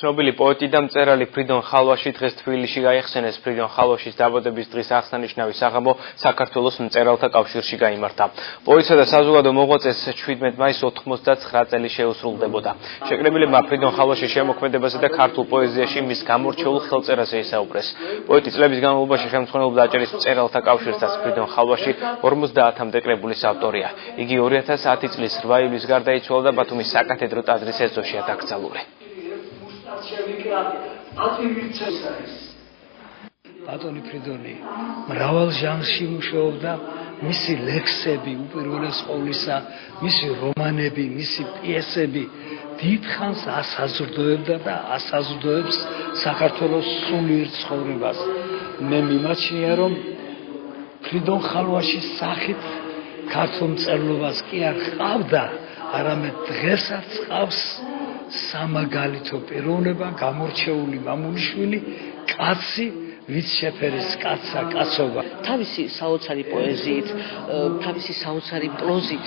ცნობილი პოეტი და მწერალი ფრიდონ ხალვაში დღეს თბილისში გაიხსენეს. ფრიდონ ხალვაშის დაბადების დღის აღსანიშნავი საღამო საქართველოს მწერალთა კავშირში გაიმართა. პოეტსა და საზოგადო მოღვაწეს 17 მაისს 99 წელი შეუსრულდებოდა. შეკრებილებმა ფრიდონ ხალვაშის შემოქმედებაზე და ქართულ პოეზიაში მის გამორჩეულ ხელწერაზე ისაუბრეს. პოეტი წლების განმავლობაში ხელმძღვანელობდა დაჭერის მწერალთა კავშირსაც. ფრიდონ ხალვაში 50-მდე კრებულის ავტორია. იგი 2010 წლის 8 ივლისს გარდაიცვალა და ბათუმის საკათედრო ტაძრის ეზოშია დაკრძალული. ბატონი ფრიდონი მრავალ ჟანრში მუშაობდა, მისი ლექსები უპირველეს ყოვლისა, მისი რომანები, მისი პიესები დიდხანს ასაზრდოებდა და ასაზრდოებს საქართველოს სულიერ ცხოვრებას. მე მიმაჩნია, რომ ფრიდონ ხალვაშის სახით ქართულ მწერლობას კი არ ჰყავდა, არამედ დღესაც ჰყავს სამაგალითო პიროვნება, გამორჩეული მამულიშვილი, კაცი, ვით შეფერის კაცსა კაცობა. თავისი საოცარი პოეზიით, თავისი საოცარი პროზით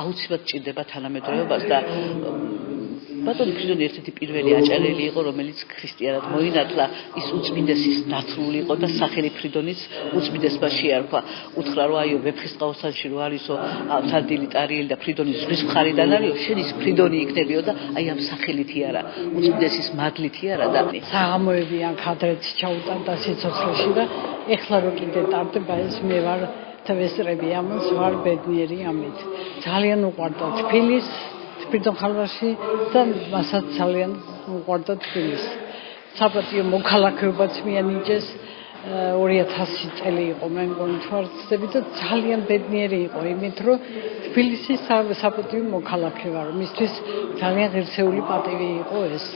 აუცილებლად ჭირდება თანამედროვეობას და ბატონი ფრიდონი ერთ-ერთი პირველი აჭარელი იყო, რომელიც ქრისტიანად მოინათლა, ის უწმინდესის ნათლული იყო და სახელი ფრიდონის უწმინდესმა შეარქვა. უთხრა რომ აიო ვეფხისტყაოსანში რო არისო თარდილი ტარიელი და ფრიდონის ზღვის მხარიდან არისო, შენ ის ფრიდონი იქნებიო და აი ამ სახელითი არა, უწმინდესის მადლითი არა და საღამოები ან ქადრეც ჩაუტარდა სიცოცხლეში და ეხლა რო კიდე ტარდება ეს მე ვარ თვესრები ამას ვარ ბედნიერი ამით. ძალიან უყვარდა თბილისს, ფრიდონ ხალვაში და მასაც ძალიან უყვარდა თბილისს. საპატიო მოქალაქეობაც მიანიჭეს 2000 წელი იყო მე მგონი თუ არ ვცდები და ძალიან ბედნიერი იყო იმით რომ თბილისის საპატიო მოქალაქე ვარ. მისთვის ძალიან ღირსეული პატივი იყო ეს.